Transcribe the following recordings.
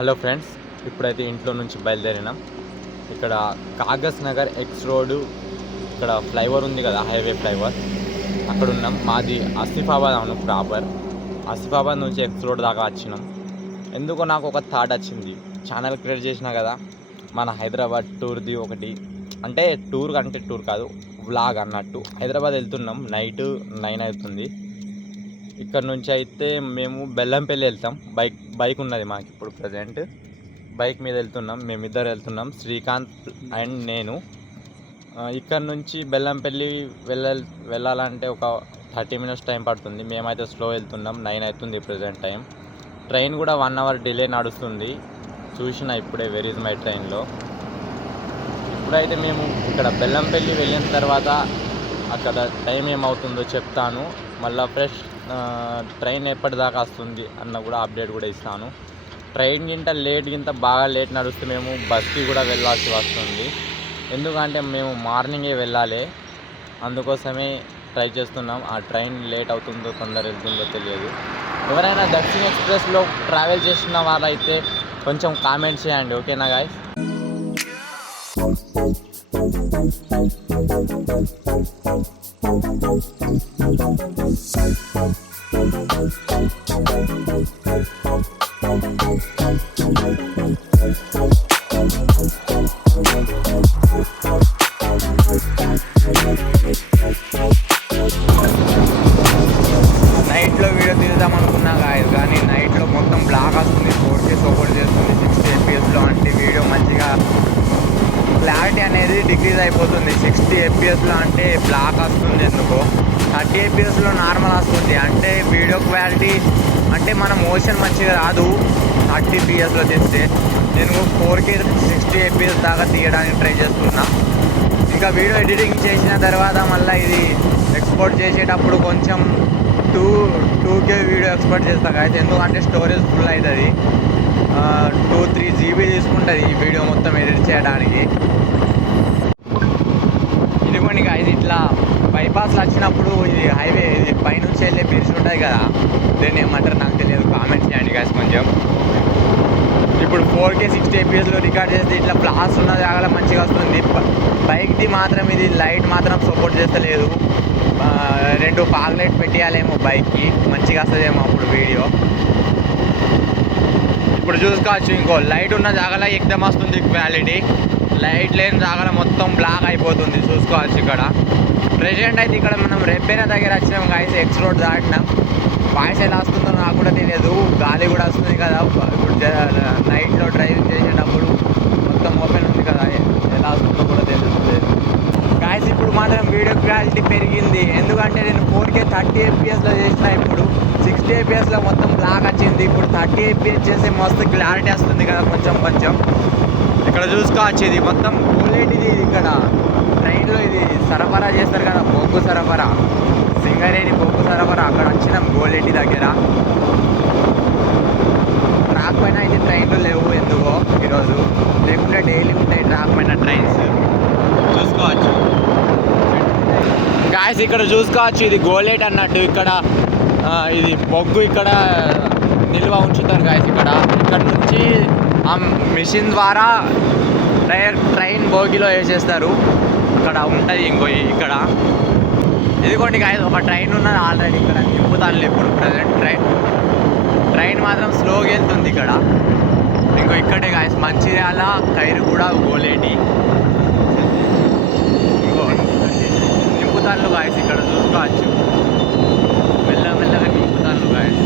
Hello friends, ఇప్పుడైతే ఇంట్లో నుంచి బయలుదేరినాం. ఇక్కడ కాగజ్ నగర్ ఎక్స్ రోడ్, ఇక్కడ ఫ్లైఓవర్ ఉంది కదా, హైవే ఫ్లైఓవర్, అక్కడ ఉన్నాం. మాది ఆసిఫాబాద్. అవును, ప్రాపర్ ఆసిఫాబాద్ నుంచి ఎక్స్ రోడ్ దాకా వచ్చినాం. ఎందుకో నాకు ఒక థాట్ వచ్చింది. ఛానల్ క్రియేట్ చేసినా కదా, మన హైదరాబాద్ టూర్ది ఒకటి, అంటే టూర్ కాదు, వ్లాగ్ అన్నట్టు. హైదరాబాద్ వెళ్తున్నాం, నైట్ 9 అవుతుంది. ఇక్కడ నుంచి అయితే మేము బెల్లంపల్లి వెళ్తాం. బైక్ ఉన్నది మాకు ఇప్పుడు ప్రజెంట్. బైక్ మీద వెళ్తున్నాం, మేమిద్దరు వెళ్తున్నాం, శ్రీకాంత్ అండ్ నేను. ఇక్కడ నుంచి బెల్లంపల్లి వెళ్ళాలంటే ఒక 30 minutes టైం పడుతుంది. మేమైతే స్లో వెళ్తున్నాం, 9 అవుతుంది ప్రజెంట్ టైం. ట్రైన్ కూడా 1 hour డిలే నడుస్తుంది. చూసిన ఇప్పుడే వెర్ ఈజ్ మై ట్రైన్లో. ఇప్పుడైతే మేము ఇక్కడ బెల్లంపల్లి వెళ్ళిన తర్వాత అక్కడ టైం ఏమవుతుందో చెప్తాను. మళ్ళీ ట్రైన్ ఎప్పటిదాకా వస్తుంది అన్న కూడా అప్డేట్ కూడా ఇస్తాను. ట్రైన్ బాగా లేట్ నడుస్తే మేము బస్కి కూడా వెళ్ళాల్సి వస్తుంది. ఎందుకంటే మేము మార్నింగే వెళ్ళాలి, అందుకోసమే ట్రై చేస్తున్నాం. ఆ ట్రైన్ లేట్ అవుతుందో తొందర వెళ్తుందో తెలియదు. ఎవరైనా దక్షిణ ఎక్స్ప్రెస్లో ట్రావెల్ చేసిన వాళ్ళైతే కొంచెం కామెంట్ చేయండి, ఓకేనా గాయ్స్? నైట్లో వీడియో తీద్దాం అనుకున్నా కానీ నైట్లో మొత్తం బ్లాక్ వస్తుంది. 4K సపోర్ట్ చేస్తుంది 60 fps అంటే వీడియో మంచిగా క్లారిటీ అనేది డిక్రీజ్ అయిపోతుంది. 60 fps అంటే బ్లాక్ వస్తుంది ఎందుకో. 30 fps నార్మల్ వస్తుంది, అంటే వీడియో క్వాలిటీ అంటే మన మోషన్ మంచిగా రాదు 30 fps తీస్తే. నేను 4K 60 fps దాకా తీయడానికి ట్రై చేస్తున్నా. ఇంకా వీడియో ఎడిటింగ్ చేసిన తర్వాత మళ్ళీ ఇది ఎక్స్పోర్ట్ చేసేటప్పుడు కొంచెం 2K వీడియో ఎక్స్పోర్ట్ చేస్తాను అయితే, ఎందుకంటే స్టోరేజ్ ఫుల్ అవుతుంది. 2-3 GB తీసుకుంటుంది ఈ వీడియో మొత్తం ఎడిట్ చేయడానికి. ఇదిగోండి ఇది ఇట్లా బైపాస్లో వచ్చినప్పుడు ఇది హైవే, ఇది పైనుంచి వెళ్ళే బ్రిడ్జ్ ఉంటుంది కదా, దీన్ని ఏమంటారు నాకు తెలియదు, కామెంట్ చేయండి గాయస్ కొంచెం. ఇప్పుడు 4K 60 fps రికార్డ్ చేస్తే ఇట్లా ఫ్లాస్ ఉన్న జాగాలో మంచిగా వస్తుంది. బైక్ది మాత్రం ఇది లైట్ మాత్రం సపోర్ట్ చేస్తలేదు. 2 ఫాగ్ లైట్ పెట్టేయాలేమో బైక్కి, మంచిగా వస్తుందేమో అప్పుడు వీడియో. ఇప్పుడు చూసుకోవచ్చు, ఇంకో లైట్ ఉన్న జాగాలో ఎక్దమ్ వస్తుంది క్వాలిటీ, లైట్ లేని జాగాలో మొత్తం బ్లాక్ అయిపోతుంది. చూసుకోవచ్చు ఇక్కడ ప్రెజెంట్ అయితే ఇక్కడ మనం రెబ్బెన దగ్గర వచ్చినాం గాయస్. ఎక్స్ రోడ్ దాటినాం. వాయిస్ ఎలా వస్తుందో నాకు కూడా తెలియదు, గాలి కూడా వస్తుంది కదా. ఇప్పుడు నైట్లో డ్రైవింగ్ చేసేటప్పుడు మొత్తం ఓపెన్ ఉంది కదా, ఎలా వస్తుందో కూడా తెలుస్తుంది గాయస్. ఇప్పుడు మాత్రం వీడియో క్వాలిటీ పెరిగింది, ఎందుకంటే నేను 4K 30 fps చేసిన. ఇప్పుడు 60 fps మొత్తం బ్లాక్ వచ్చింది. ఇప్పుడు 30 fps చేస్తే మస్తు క్లారిటీ వస్తుంది కదా కొంచెం. ఇక్కడ చూసుకోవచ్చు, ఇది మొత్తం గోలేటిది. ఇక్కడ ట్రైన్లో ఇది సరఫరా చేస్తారు కదా, బొగ్గు సరఫరా, సింగరేణి బొగ్గు సరఫరా. అక్కడ వచ్చినాం గోలేటి దగ్గర. ట్రాక్ పైన అయితే ట్రైన్లు లేవు ఎందుకో ఈరోజు, లేకుంటే డైలీ ఉంటాయి ట్రాక్ పైన ట్రైన్స్. చూసుకోవచ్చు గాయస్, ఇక్కడ చూసుకోవచ్చు, ఇది గోలేట్ అన్నట్టు. ఇక్కడ ఇది బొగ్గు ఇక్కడ నిల్వ ఉంచుతారు గాయస్. ఇక్కడ నుంచి ఆ మిషన్ ద్వారా ట్రైన్ బోగిలో వేసేస్తారు. అక్కడ ఉంటుంది ఇంకో ఇక్కడ. ఇదిగోండి గాయస్, ఒక ట్రైన్ ఉన్నది ఆల్రెడీ ఇక్కడ నింపుతాను. ఇప్పుడు ప్రజెంట్ ట్రైన్ మాత్రం స్లోగా వెళ్తుంది ఇక్కడ. ఇంకో ఇక్కడే గాయస్ మంచిర్యాల ఖైరుగూడ గోలేటి ఇంకో నింపుతాను గాయస్. ఇక్కడ చూసుకోవచ్చు, మెల్లగా నింపుతాను గాయస్.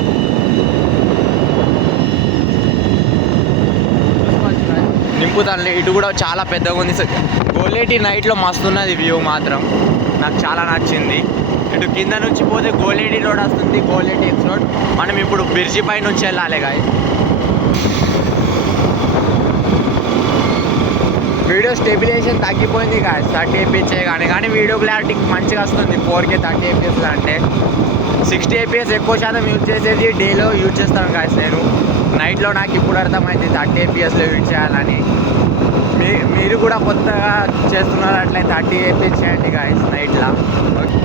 నింపుతాను. ఇటు కూడా చాలా పెద్దగా ఉంది. గోలేటి నైట్లో మస్తు ఉన్నది వ్యూ మాత్రం, నాకు చాలా నచ్చింది. ఇటు కింద నుంచి పోతే గోలేటి రోడ్ వస్తుంది, గోలేటి ఎక్స్ రోడ్. మనం ఇప్పుడు బ్రిడ్జి పై నుంచి వెళ్ళాలి గాయస్. వీడియో స్టెబిలైజేషన్ తగ్గిపోయింది గాయస్ 30 fps కానీ వీడియో క్లారిటీ మంచిగా వస్తుంది 4K 30 fps అంటే. 60 fps ఎక్కువ శాతం యూజ్ చేసేది డేలో యూజ్ చేస్తాను గాయస్ నేను. నైట్లో నాకు ఇప్పుడు అర్థమైంది 30 fpsలో యూజ్ చేయాలని. మీరు కూడా కొత్తగా చేస్తున్నారు అట్లయితే 30 fps చేయండి గాయస్ నైట్లో.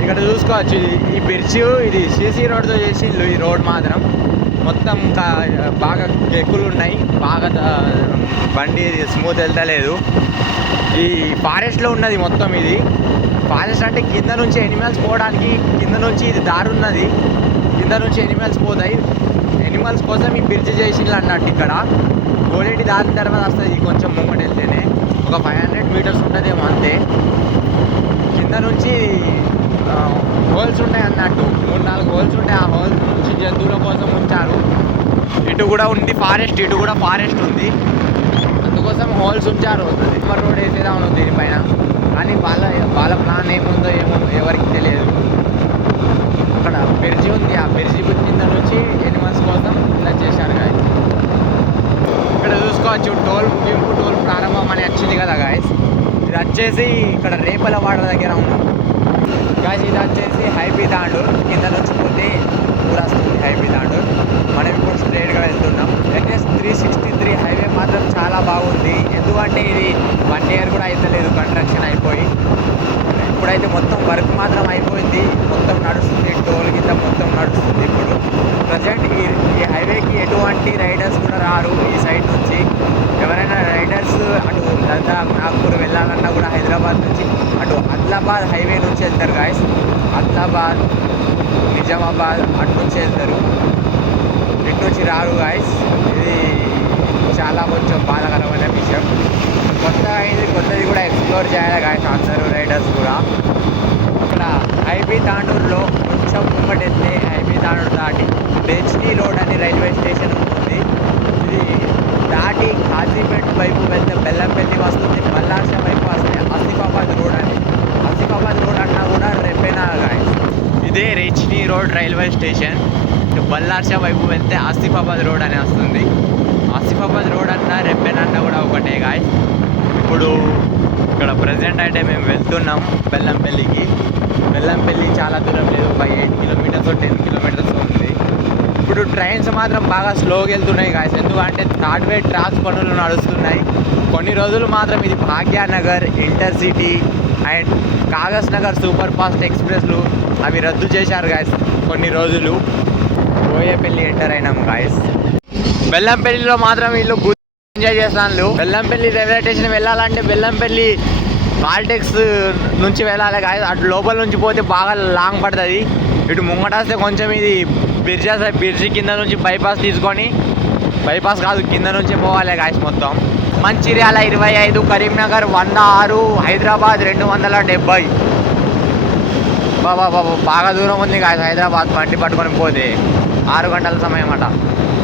ఇక్కడ చూసుకోవచ్చు, ఈ బ్రిడ్జ్ ఇది CC రోడ్తో చేసి ఈ రోడ్ మాత్రం మొత్తం బాగా ఎక్కులు ఉన్నాయి, బాగా బండి స్మూత్ వెళ్తలేదు. ఈ ఫారెస్ట్లో ఉన్నది మొత్తం. ఇది ఫారెస్ట్ అంటే కింద నుంచి ఎనిమల్స్ పోవడానికి, కింద నుంచి ఇది దారి ఉన్నది, కింద నుంచి ఎనిమల్స్ పోతాయి. ఎనిమల్స్ కోసం ఈ బ్రిడ్జ్ చేసిండ్రు అన్నట్టు. ఇక్కడ గోడేటి దాని తర్వాత వస్తుంది కొంచెం ముంగట వెళ్తేనే, ఒక 500 మీటర్స్ ఉంటుందేమో అంతే. కింద నుంచి హోల్స్ ఉంటాయి అన్నట్టు, 3-4 హోల్స్ ఉంటాయి. ఆ హోల్స్ నుంచి జంతువుల కోసం ఉంచారు. ఇటు కూడా ఉంది ఫారెస్ట్, ఇటు కూడా ఫారెస్ట్ ఉంది, అందుకోసం హోల్స్ ఉంచారు. రివర్ రోడ్ వేసేదా ఉంది దీనిపైన, కానీ వాళ్ళ ప్లాన్ ఏముందో ఎవరికి తెలియదు. అక్కడ బ్రిడ్జి ఉంది, ఆ బ్రిడ్జి కింద నుంచి ఎనిమల్స్ కోసం ఇలా చేశారు గాయస్. ఇక్కడ చూసుకోవచ్చు టోల్ ముగింపు, టోల్ ప్రారంభం అని వచ్చింది కదా గాయస్. ఇది వచ్చేసి ఇక్కడ రేపలవాడ దగ్గర ఉన్నాం గాయస్. ఇది వచ్చేసి హైబీ తాండూర్, కింద నుంచి పోతే ఊరు వస్తుంది హైబీ తాండూర్. మనం ఇప్పుడు స్ట్రైట్గా వెళ్తున్నాం. NS 363 హైవే మాత్రం చాలా బాగుంది, ఎందుకంటే ఇది 1 ఇయర్ కూడా అవుతలేదు కన్స్ట్రక్షన్ అయిపోయి. ఇప్పుడైతే మొత్తం వర్క్ మాత్రం అయిపోయింది, మొత్తం నడుస్తుంది, టోల్ కింద మొత్తం నడుస్తుంది. ఇప్పుడు ప్రజెంట్ ఈ హైవేకి ఎటువంటి రైడర్స్ కూడా రారు ఈ సైడ్ నుంచి. ఎవరైనా రైడర్స్ అటు లదాఖ్, నాగ్పూర్ వెళ్ళాలన్నా కూడా హైదరాబాద్ నుంచి అటు ఆదిలాబాద్ హైవే నుంచి వెళ్తారు గాయస్. ఆదిలాబాద్, నిజామాబాద్ అటు నుంచి వెళ్తారు, ఇటు నుంచి రారు గాయస్. ఇది చాలా కొంచెం బాధాకరమైన విషయం. కొత్తగా అయింది, కొత్తది కూడా ఎక్స్ప్లోర్ చేయాలి గాయస్ అందరూ రైడర్స్ కూడా. ఇక్కడ హైబీ తాండూరులో కొంచెం ముంగటెళ్తే హైబీ తాండూరు దాటి బెచ్నీ రోడ్ అని రైల్వే స్టేషన్ ఉంటుంది. ఇది దాటి కాజీపేట వైపు వెళ్తే బెల్లంపల్లి వస్తుంది, బల్లార్ష వైపు వస్తే ఆసిఫాబాద్ రోడ్ అని. ఆసిఫాబాద్ రోడ్ అన్నా కూడా రెబ్బెనా గాయస్. ఇదే రిచ్నీ రోడ్ రైల్వే స్టేషన్. బల్లార్ష వైపు వెళ్తే ఆసిఫాబాద్ రోడ్ అని వస్తుంది. ఆసిఫాబాద్ రోడ్ అన్నా రెబ్బెనా అన్నా కూడా ఒకటే గాయస్. ఇప్పుడు ఇక్కడ ప్రజెంట్ అయితే మేము వెళ్తున్నాం బెల్లంపల్లికి. బెల్లంపల్లి చాలా దూరం లేదు, ఒక 8 కిలోమీటర్స్ 10 కిలోమీటర్స్ ఉంది. ఇప్పుడు ట్రైన్స్ మాత్రం బాగా స్లోగా వెళ్తున్నాయి గాయస్, ఎందుకంటే థర్డ్ వే ట్రాక్స్ పనులు నడుస్తున్నాయి. కొన్ని రోజులు మాత్రం ఇది Bhagyanagar, intercity and Kagaznagar super fast ఎక్స్ప్రెస్లు అవి రద్దు చేశారు గాయస్. కొన్ని రోజులు బోయేపల్లి ఎంటర్ అయినాం గాయస్. బెల్లంపల్లిలో మాత్రం వీళ్ళు ఎంజాయ్ చేస్తాను. బెల్లంపల్లి రైల్వే స్టేషన్ వెళ్ళాలంటే బెల్లంపల్లి కాల్టెక్స్ నుంచి వెళ్ళాలి గాయస్. అటు లోపల నుంచి పోతే బాగా లాంగ్ పడుతుంది. ఇటు ముంగట వస్తే కొంచెం ఇది బ్రిడ్జి కింద నుంచి బైపాస్ తీసుకొని, బైపాస్ కాదు కింద నుంచి పోవాలి గాయస్ మొత్తం. మంచిర్యాల 25, కరీంనగర్ 106, హైదరాబాద్ 270. బాగా దూరం ఉంది గాయస్ హైదరాబాద్. బండి పట్టుకొని పోతే 6 గంటల సమయం అట.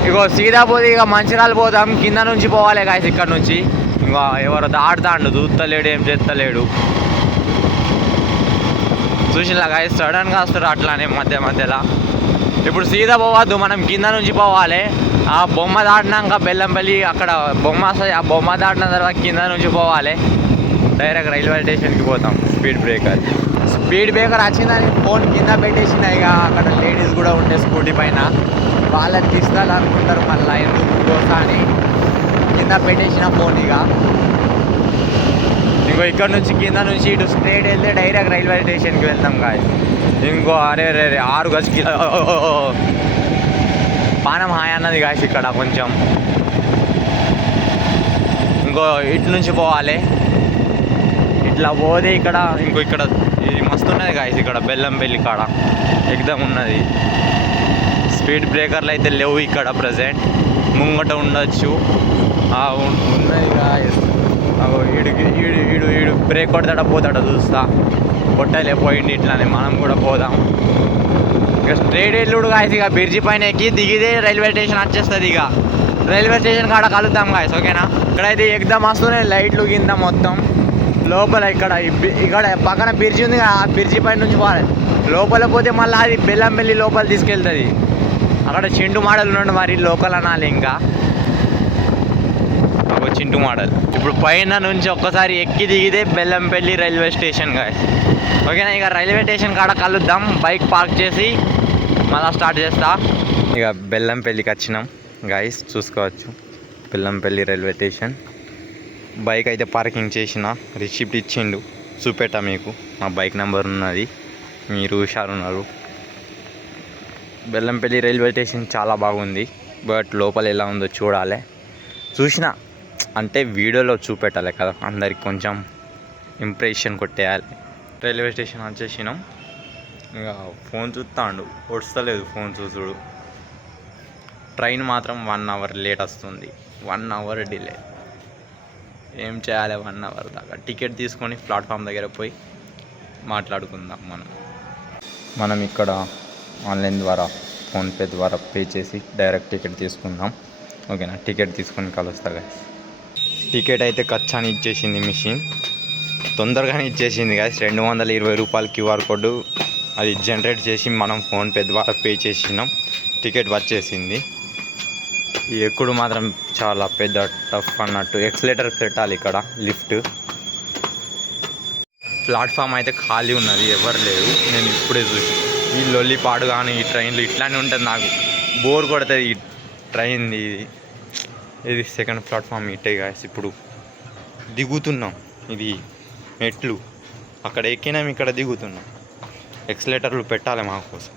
ఇగో సీదా పోతే ఇక మంచిర్యాల పోతాం, కింద నుంచి పోవాలి గాయస్. ఇక్కడ నుంచి ఇంకా ఎవరో దాటుతాండు, చూస్తలేడు, ఏం చేస్తలేడు. చూసినా గాయస్ సడన్గా వస్తారు అట్లానే మధ్యలో. ఇప్పుడు సీదా పోవద్దు, మనం కింద నుంచి పోవాలి. ఆ బొమ్మ దాటినాక బెల్లంపల్లి అక్కడ బొమ్మ వస్తుంది, ఆ బొమ్మ దాటిన తర్వాత కింద నుంచి పోవాలి. డైరెక్ట్ రైల్వే స్టేషన్కి పోతాం. స్పీడ్ బ్రేకర్ వచ్చిందని ఫోన్ కింద పెట్టేసిన. ఇక అక్కడ లేడీస్ కూడా ఉండే స్కూటీ పైన, వాళ్ళని తీసుకోవాలనుకుంటారు మళ్ళీ ఎందుకు కోసం అని కింద పెట్టేసిన ఫోన్. ఇంకో ఇక్కడ నుంచి కింద నుంచి ఇటు స్ట్రైట్ వెళ్తే డైరెక్ట్ రైల్వే స్టేషన్కి వెళ్తాం గాయస్. ఇంకో అరే 6 గజకి పానం హాయ్ అన్నది గాయస్. ఇక్కడ కొంచెం ఇంకో ఇటు నుంచి పోవాలి. ఇట్లా పోతే ఇక్కడ ఇక్కడ ఇది మస్తు ఉన్నది గాయస్. ఇక్కడ బెల్లంపల్లి కాడ ఎగ్దమ్ ఉన్నది. స్పీడ్ బ్రేకర్లు అయితే లేవు ఇక్కడ ప్రజెంట్, ముంగట ఉండొచ్చు ఉన్నది గాయస్. ఈడు బ్రేక్ కొడతాడా పోతాడా చూస్తా, కొట్టలే పోయింది. ఇట్లానే మనం కూడా పోదాం. ఇక స్ట్రైట్ వెళ్ళుడు గాయస్. ఇక బ్రిడ్జి పైన ఎక్కి దిగితే రైల్వే స్టేషన్ వచ్చేస్తుంది. ఇక రైల్వే స్టేషన్ కాడ కలుద్దాం గాయస్, ఓకేనా. ఇక్కడైతే ఎగ్దమ్ వస్తున్నాయి లైట్లు కింద మొత్తం. లోపల ఇక్కడ పక్కన బ్రిడ్జి ఉంది, ఆ బ్రిడ్జి పైన నుంచి పోవాలి. లోపల పోతే మళ్ళీ అది బెల్లంపల్లి లోపల తీసుకెళ్తుంది. అక్కడ చింటు మోడల్ ఉన్నాడు, మరి లోకల్ అనాలి. ఇంకా ఒక చింటు మోడల్. ఇప్పుడు పైన నుంచి ఒక్కసారి ఎక్కి దిగితే బెల్లంపల్లి రైల్వే స్టేషన్ గాయస్, ఓకేనా. ఇక రైల్వే స్టేషన్ కాడ కలుద్దాం. బైక్ పార్క్ చేసి మళ్ళీ స్టార్ట్ చేస్తా. ఇక బెల్లంపల్లికి వచ్చినాం గాయస్, చూసుకోవచ్చు బెల్లంపల్లి రైల్వే స్టేషన్. బైక్ అయితే పార్కింగ్ చేసిన, రిసిప్ట్ ఇచ్చిండు, చూపెట్టా మీకు. మా బైక్ నెంబర్ ఉన్నది, మీరు హుషారున్నారు. బెల్లంపల్లి రైల్వే స్టేషన్ చాలా బాగుంది, బట్ లోపల ఎలా ఉందో చూడాలి. చూసిన అంటే వీడియోలో చూపెట్టాలి కదా, అందరికి కొంచెం ఇంప్రెషన్ కొట్టేయాలి. రైల్వే స్టేషన్ వచ్చేసినాం. ఇక ఫోన్ చూస్తాడు, వస్తలేదు ఫోన్ చూసుడు. ట్రైన్ మాత్రం 1 అవర్ లేట్ వస్తుంది, 1 అవర్ డిలే. ఏం చేయాలి 1 అవర్ దాకా? టికెట్ తీసుకొని ప్లాట్ఫామ్ దగ్గర పోయి మాట్లాడుకుందాం. మనం ఇక్కడ ఆన్లైన్ ద్వారా ఫోన్పే ద్వారా పే చేసి డైరెక్ట్ టికెట్ తీసుకుందాం. ఓకేనా? టికెట్ తీసుకొని కలుస్తా గాయస్. టికెట్ అయితే ఖర్చాని ఇచ్చేసింది మిషన్, తొందరగానే ఇచ్చేసింది గాయస్. 220 రూపాయలు క్యూఆర్ కోడ్ అది జనరేట్ చేసి మనం ఫోన్పే ద్వారా పే చేసినాం. టికెట్ వచ్చేసింది. ఈ ఎక్కుడు మాత్రం చాలా పెద్ద టఫ్ అన్నట్టు. ఎక్సలేటర్ పెట్టాలి ఇక్కడ, లిఫ్ట్. ప్లాట్ఫామ్ అయితే ఖాళీ ఉన్నది, ఎవరు లేరు. నేను ఇప్పుడే చూసి ఈ లొల్లిపాడు కానీ ఈ ట్రైన్లు ఇట్లానే ఉంటుంది, నాకు బోర్ కొడుతుంది ఈ ట్రైన్ది. ఇది సెకండ్ ప్లాట్ఫామ్ ఇట్టే గాయస్. ఇప్పుడు దిగుతున్నాం, ఇది మెట్లు. అక్కడ ఎక్కినాం, ఇక్కడ దిగుతున్నాం. ఎక్సలేటర్లు పెట్టాలి మా కోసం.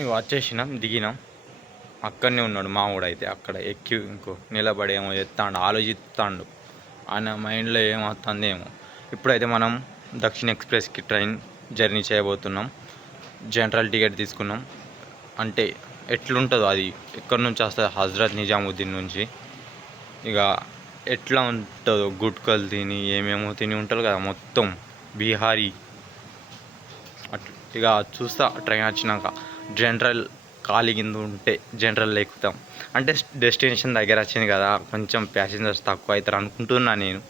ఇక వచ్చేసినాం, దిగినాం. అక్కడనే ఉన్నాడు మా వాడైతే, అక్కడ ఎక్కి ఇంకో నిలబడి ఏమో చెప్తాడు, ఆలోచిస్తాడు. ఆయన మైండ్లో ఏమవుతుంది ఏమో. ఇప్పుడైతే మనం దక్షిణ ఎక్స్ప్రెస్కి ట్రైన్ జర్నీ చేయబోతున్నాం. జనరల్ టికెట్ తీసుకున్నాం. అంటే ఎట్లుంటుందో అది, ఎక్కడి నుంచి వస్తుంది, హజ్రత్ నిజాముద్దీన్ నుంచి. ఇక ఎట్లా ఉంటుందో, గుట్కలు తిని ఏమేమో తిని ఉంటారు కదా మొత్తం బీహారీ అట్లా. ఇక చూస్తా ట్రైన్ వచ్చినాక. జనరల్ ఖాళీ కింద ఉంటే జనరల్ ఎక్కుతాం. అంటే డెస్టినేషన్ దగ్గర వచ్చింది కదా, కొంచెం ప్యాసింజర్స్ తక్కువ అవుతారు అనుకుంటున్నా నేను.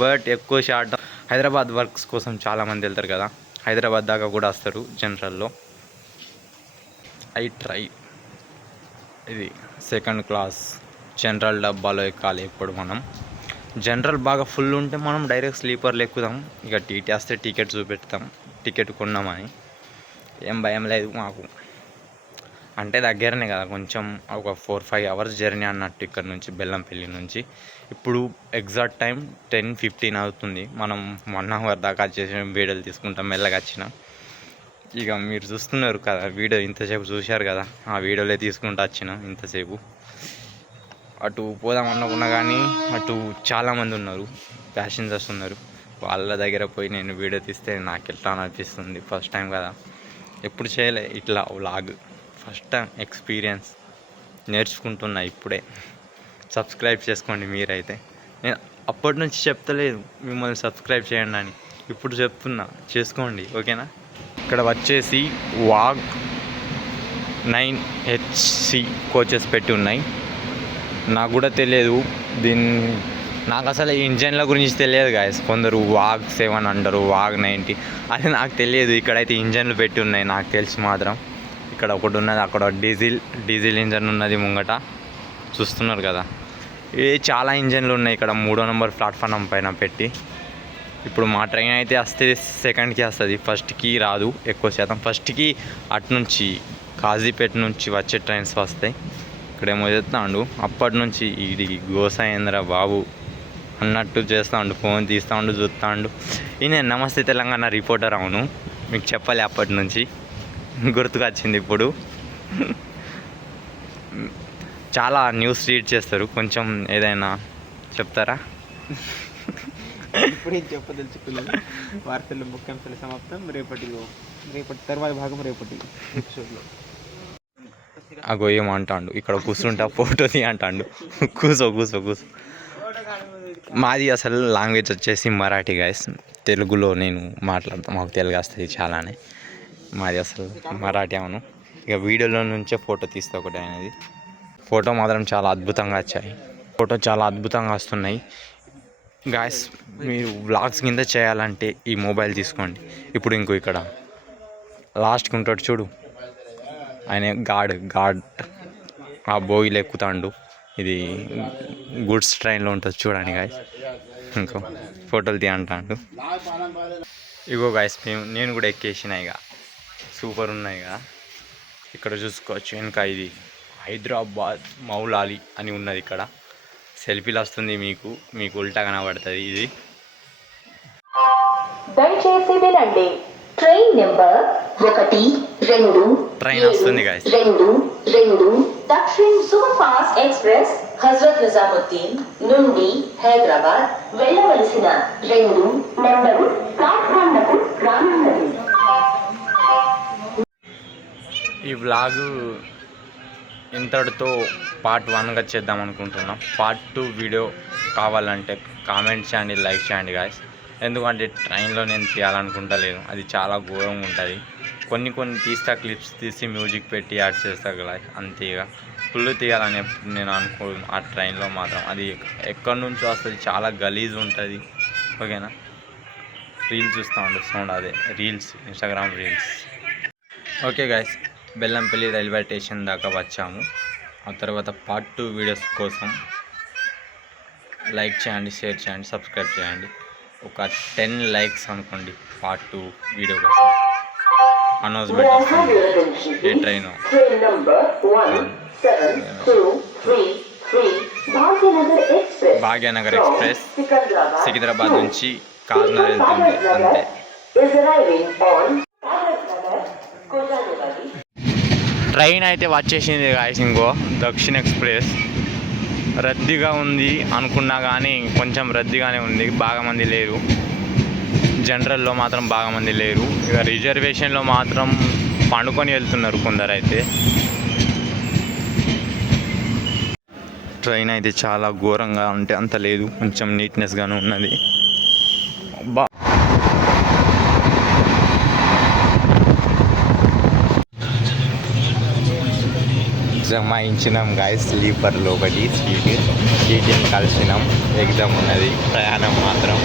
బట్ ఎక్కువ షార్ట్ హైదరాబాద్ వర్క్స్ కోసం చాలామంది వెళ్తారు కదా, హైదరాబాద్ దాకా కూడా వస్తారు జనరల్లో. ట్రై ఇది సెకండ్ క్లాస్ జనరల్ డబ్బాలో ఎక్కాలి ఇప్పుడు మనం. జనరల్ బాగా ఫుల్ ఉంటే మనం డైరెక్ట్ స్లీపర్లు ఎక్కుదాం. ఇక టీటీ వస్తే టికెట్ చూపెడతాం, టికెట్ కొన్నామని. ఏం భయం లేదు మాకు, అంటే దగ్గరనే కదా, కొంచెం ఒక 4-5 అవర్స్ జర్నీ అన్నట్టు ఇక్కడ నుంచి, బెల్లంపల్లి నుంచి. ఇప్పుడు ఎగ్జాక్ట్ టైం 10:15 అవుతుంది. మనం 1 అవర్ దాకా వచ్చేసి వీడియోలు తీసుకుంటాం, మెల్లగా వచ్చినాం. ఇక మీరు చూస్తున్నారు కదా వీడియో, ఇంతసేపు చూశారు కదా, ఆ వీడియోలే తీసుకుంటూ వచ్చినాం ఇంతసేపు. అటు పోదాం అనుకున్నా కానీ అటు చాలామంది ఉన్నారు, ప్యాసింజర్స్ ఉన్నారు. వాళ్ళ దగ్గర పోయి నేను వీడియో తీస్తే నాకు ఎట్లా అనిపిస్తుంది, ఫస్ట్ టైం కదా, ఎప్పుడు చేయలే ఇట్లా వ్లాగ్, ఫస్ట్ టైం ఎక్స్పీరియన్స్. నేర్చుకుంటున్నా ఇప్పుడే. సబ్స్క్రైబ్ చేసుకోండి మీరైతే. నేను అప్పటి నుంచి చెప్తలేదు మిమ్మల్ని సబ్స్క్రైబ్ చేయండి అని, ఇప్పుడు చెప్తున్నా, చేసుకోండి. ఓకేనా? ఇక్కడ వచ్చేసి వాగ్ 9HC కోచెస్ పెట్టి ఉన్నాయి. నాకు కూడా తెలియదు నాకు అసలు ఇంజన్ల గురించి తెలియదు గాయస్. కొందరు వాగ్ 7 అంటారు, వాగ్ 90, అది నాకు తెలియదు. ఇక్కడైతే ఇంజన్లు పెట్టి ఉన్నాయి నాకు తెలిసి మాత్రం. ఇక్కడ ఒకటి ఉన్నది, అక్కడ డీజిల్ ఇంజన్ ఉన్నది ముంగట, చూస్తున్నారు కదా. చాలా ఇంజన్లు ఉన్నాయి ఇక్కడ 3వ నెంబర్ ప్లాట్ఫామ్ పైన పెట్టి. ఇప్పుడు మా ట్రైన్ అయితే వస్తే సెకండ్కి వస్తుంది, ఫస్ట్కి రాదు ఎక్కువ శాతం. ఫస్ట్కి అటు నుంచి కాజీపేట నుంచి వచ్చే ట్రైన్స్ వస్తాయి. ఇక్కడేమో చెప్తాడు, అప్పటి నుంచి ఇది గోసాయేంద్ర బాబు అన్నట్టు చేస్తాడు, ఫోన్ తీస్తాడు, చూస్తాడు. ఈయన నమస్తే తెలంగాణ రిపోర్టర్. అవును, మీకు చెప్పాలి, అప్పటి నుంచి గుర్తుకొచ్చింది ఇప్పుడు. చాలా న్యూస్ రీడ్ చేస్తారు, కొంచెం ఏదైనా చెప్తారా? ఇప్పుడేం చెప్పదలుచుకున్నాను. వార్తలు ముఖ్యాంశాలు సమాప్తం. రేపటి తర్వాత భాగం రేపటి ఎపిసోడ్లో. అగో ఏమంటాడు, ఇక్కడ కూర్చుంటా ఫోటో తీ అంటాడు. కూసో. మాది అసలు లాంగ్వేజ్ వచ్చేసి మరాఠీ గాయస్. తెలుగులో నేను మాట్లాడతాను, మాకు తెలుగు వస్తుంది చాలానే. మాది అసలు మరాఠీ. అవును. ఇక వీడియోలో నుంచే ఫోటో తీస్తే ఒకటి అనేది. ఫోటో మాత్రం చాలా అద్భుతంగా వచ్చాయి, ఫోటో చాలా అద్భుతంగా వస్తున్నాయి గాయస్. మీరు వ్లాగ్స్ కింద చేయాలంటే ఈ మొబైల్ తీసుకోండి. ఇప్పుడు ఇంకో ఇక్కడ లాస్ట్కి ఉంటాడు చూడు, ఆయన గాడ్ ఆ బోగిలు ఎక్కుతాడు. ఇది గుడ్స్ ట్రైన్లో ఉంటుంది చూడండి గాయస్. ఇంకో ఫోటోలు తీ అంటాడు. ఇగో గాయస్ నేను కూడా ఎక్కేసిన. ఇక సూపర్ ఉన్నాయి కదా, ఇక్కడ చూసుకోవచ్చు. ఇంకా ఇది హైదరాబాద్ మౌలాలి అని ఉన్నది ఇక్కడ. సెల్ఫీలు వస్తుంది మీకు ఉల్టా కనబడుతుంది. ఇది దయచేసి వినండి, ట్రైన్ నెంబర్ 1, 2, ట్రైన్ వస్తుంది guys. 2 Dakshin super fast express Hazrat Nizamuddin నుండి హైదరాబాద్ వెళ్ళవలసిన 2 నెంబరు ప్లాట్ఫామ్లకు రానున్నది. ఈ వ్లాగు ఇంతటితో పార్ట్ 1గా చేద్దాం అనుకుంటున్నాం. పార్ట్ 2 వీడియో కావాలంటే కామెంట్ చేయండి, లైక్ చేయండి గాయస్. ఎందుకంటే ట్రైన్లో నేను తీయాలనుకుంటలేను, అది చాలా ఘోరంగా ఉంటుంది. కొన్ని తీస్తా, క్లిప్స్ తీసి మ్యూజిక్ పెట్టి యాడ్ చేస్తా కదా, అంతేగా ఫుల్ తీయాలని ఎప్పుడు నేను అనుకోను. ఆ ట్రైన్లో మాత్రం అది ఎక్కడి నుంచో వస్తుంది, చాలా గలీజ్ ఉంటుంది. ఓకేనా, రీల్స్ చూస్తూ ఉండు, సౌండ్ అదే reels, Instagram reels. Okay guys, Bellampalli railway station దాకా వచ్చాము. ఆ తర్వాత పార్ట్ 2 వీడియోస్ కోసం లైక్ చేయండి, షేర్ చేయండి, సబ్స్క్రైబ్ చేయండి. ఒక 10 లైక్స్ అనుకోండి పార్ట్ 2 వీడియో కోసం. అనౌన్స్మెంట్ వస్తుంది, ఏ ట్రైన్ భాగ్యనగర్ ఎక్స్ప్రెస్ సికింద్రాబాద్ నుంచి కాకినాడ వెళ్తుంది, అంతే. ట్రైన్ అయితే వచ్చేసింది గాయస్. ఇంకో దక్షిణ ఎక్స్ప్రెస్ రద్దీగా ఉంది అనుకున్నా కానీ కొంచెం రద్దీగానే ఉంది, బాగా మంది లేరు. జనరల్లో మాత్రం బాగా మంది లేరు. ఇక రిజర్వేషన్లో మాత్రం పండుకొని వెళ్తున్నారు కొందరు అయితే. ట్రైన్ అయితే చాలా ఘోరంగా ఉంటే అంత లేదు, కొంచెం నీట్నెస్గానే ఉన్నది. జమాయించినాం గాయస్, స్లీపర్లో ఒకటి సీట్ని కలిసినాం. ఎగ్జామ్ ఉన్నది, ప్రయాణం మాత్రం